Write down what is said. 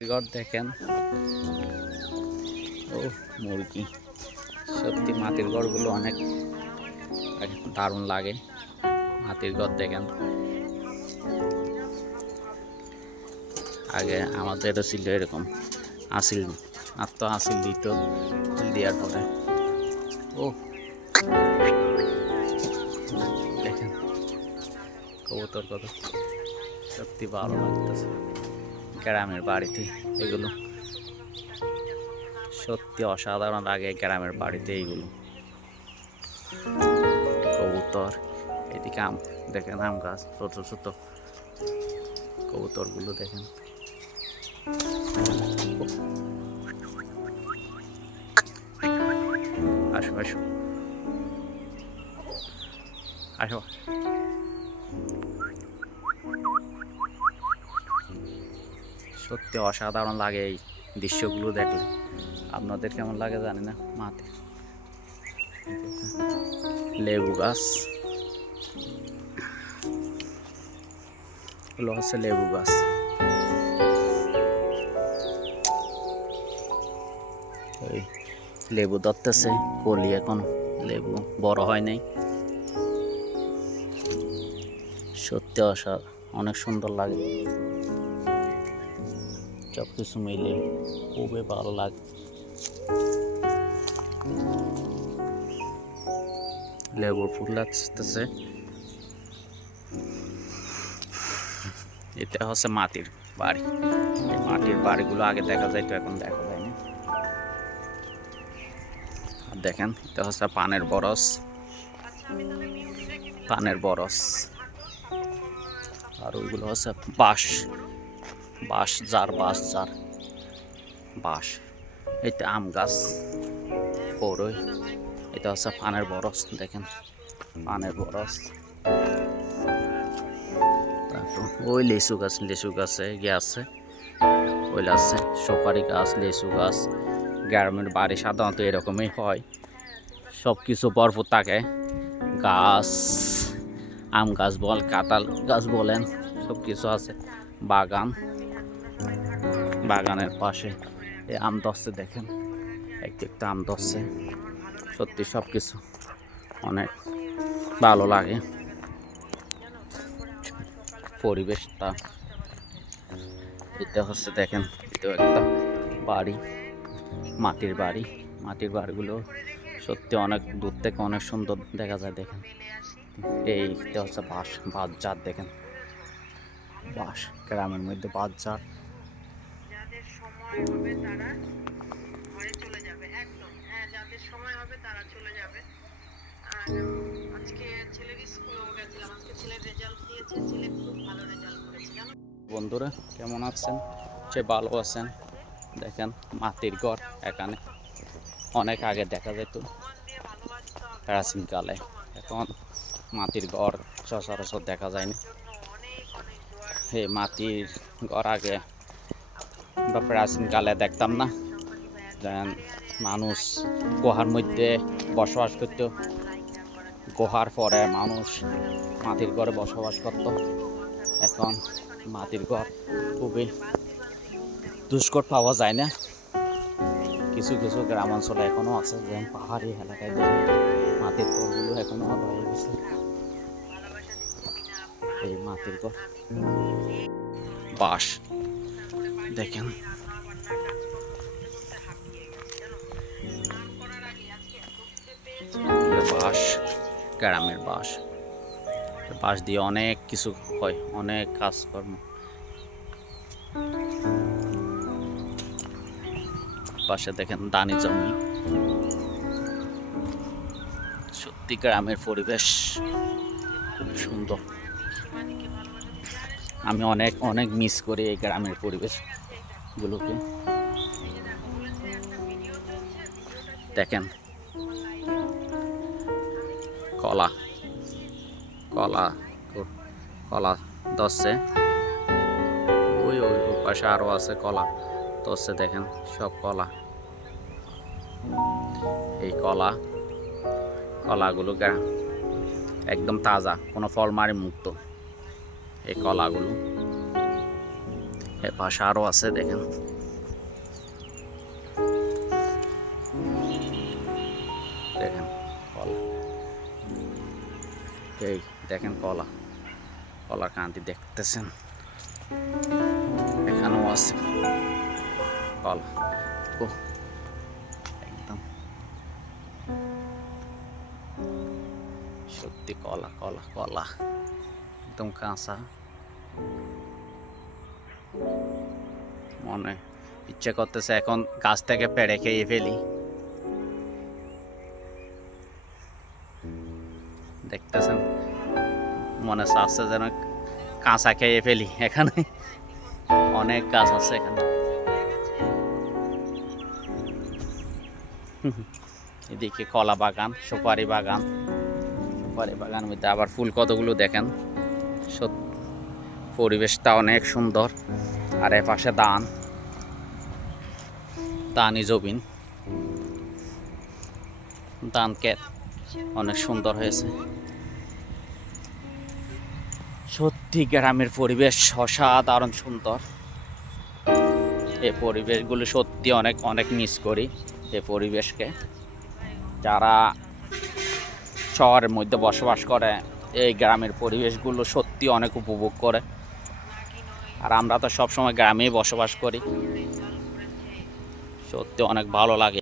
ঘর দেখেন। ও মুরগি, সত্যি মাটির ঘরগুলো অনেক দারুণ লাগে। মাটির ঘর দেখেন, আগে আমাদেরও ছিল এরকম আসিল, মাত্র আসিল দিত, দেওয়ার পরে ও দেখেন কবুতর কত সত্যি ভালো লাগতেছে। গ্রামের বাড়িতে এগুলো সত্যি অসাধারণ লাগে। গ্রামের বাড়িতে এইগুলো কবুতর, এদিকে আম দেখেন, আম গাছ, ছোট ছোট কবুতর গুলো দেখেন। আসো আসো আসো। সত্যি অসাধারণ লাগে এই দৃশ্যগুলো দেখলে। আপনাদের কেমন লাগে জানি না। মাঠে লেবু গাছ, এগুলো হচ্ছে লেবু গাছ। ওই লেবু ধরতেছে কলি, এখন লেবু বড় হয় নাই। সত্যি অনেক সুন্দর লাগে, সব কিছু মিলে খুবই ভালো লাগে। লেবুর ফুল আসতেছে। এটা হচ্ছে মাটির বাড়ি। এই মাটির বাড়িগুলো আগে দেখা যায়, তো এখন দেখা যায় না। আর দেখেন, এটা হচ্ছে পানের বরস, পানের বরস। আর ওইগুলো হচ্ছে বাঁশ, বাঁশ জার, বাঁশ জার, বাঁশ। এটা আম গাছ, বড়ই। এটা হচ্ছে পানের বরস, দেখেন পানের বরস। তারপর ওই লিচু গাছ, লিচু গাছে গিয়ে আছে, ওই আছে সুপারি গাছ, লিচু গাছ। গ্রামের বাড়ি সাধারণত এরকমই হয়, সব কিছু ভরপুর থাকে। গাছ, আম গাছ বল, কাঁঠাল গাছ বলেন, সব কিছু আছে। বাগান, বাগানের পাশে এই আম ধরছে, দেখেন একটা আম ধরছে। সত্যি সব কিছু অনেক ভালো লাগে পরিবেশটা। এটা হচ্ছে দেখেন, এটা একটা বাড়ি, মাটির বাড়ি। মাটির বাড়িগুলো সত্যি অনেক দূর থেকে অনেক সুন্দর দেখা যায়। দেখেন এইটা হচ্ছে বাঁশ, বাঁশ জাত, দেখেন বাঁশ, গ্রামের মধ্যে বাঁশ জাত। যাদের সময় হবে তারা ঘরে চলে যাবে, একদম হ্যাঁ, যাদের সময় হবে তারা চলে যাবে। আর আজকে ছেলের স্কুলেও গেছিলাম, আজকে ছেলের রেজাল্ট দিয়েছে, ছেলে খুব ভালো রেজাল্ট করেছে জানো। বন্ধুরা কেমন আছেন? সে ভালো আছেন? দেখেন মাটির ঘর, এখানে অনেক আগে দেখা যেত প্রাচীনকালে, এখন মাটির ঘর সচরাচর দেখা যায় না। এই মাটির ঘর আগে বা প্রাচীনকালে দেখতাম না। মানুষ গুহার মধ্যে বসবাস করত, গুহার পরে মানুষ মাটির ঘরে বসবাস করত। এখন মাটির ঘর খুবই দুষ্কর, পাওয়া যায় না। কিছু কিছু গ্রাম অঞ্চলে এখনো আছে, যেমন পাহাড়ি এলাকায় মাটির ঘরগুলো এখনো রয়ে গেছে। এই মাটির ঘর, বাঁশ দেখেন, বাঁশ, গ্রামের বাঁশ। বাঁশ দিয়ে অনেক কিছু হয়, অনেক কাজকর্ম। পাশে দেখেন দানি জমি। সত্যি গ্রামের পরিবেশ খুব সুন্দর। আমি অনেক অনেক মিস করি এই গ্রামের পরিবেশগুলোকে। দেখেন কলা, কলা, কলা ধরছে, ওই ওই পাশে আরও আছে কলা ধরছে, দেখেন সব কলা। এই কলা, কলাগুলো একদম তাজা, কোনো ফলমারি মুক্ত এই কলাগুলো। এ পাশে আরো আছে দেখেন। দেখেন কলা, এই দেখেন কলা, কলার কান্তি দেখতেছেন, এখানেও আছে কলা। ও একদম সত্যি কলা কলা কলা একদম কাঁচা। মনে ইচ্ছে করতেছে এখন গাছ থেকে পেড়ে খেয়ে ফেলি। দেখতেছেন মনে চাচ্ছে যেন কাঁচা খেয়ে ফেলি। এখানে অনেক গাছ আছে এখানে। এদিকে কলা বাগান, সুপারি বাগান, সুপারি বাগানের মধ্যে আবার ফুল কতগুলো দেখেন। পরিবেশটা অনেক সুন্দর। আর এর পাশে দানি জবিন, ধান ক্ষেত অনেক সুন্দর হয়েছে। সত্যি গ্রামের পরিবেশ অসাধারণ সুন্দর। এই পরিবেশগুলো সত্যি অনেক অনেক মিস করি এই পরিবেশকে। যারা শহরের মধ্যে বসবাস করে এই গ্রামের পরিবেশগুলো সত্যি অনেক উপভোগ করে। আর আমরা তো সবসময় গ্রামেই বসবাস করি, সত্যি অনেক ভালো লাগে।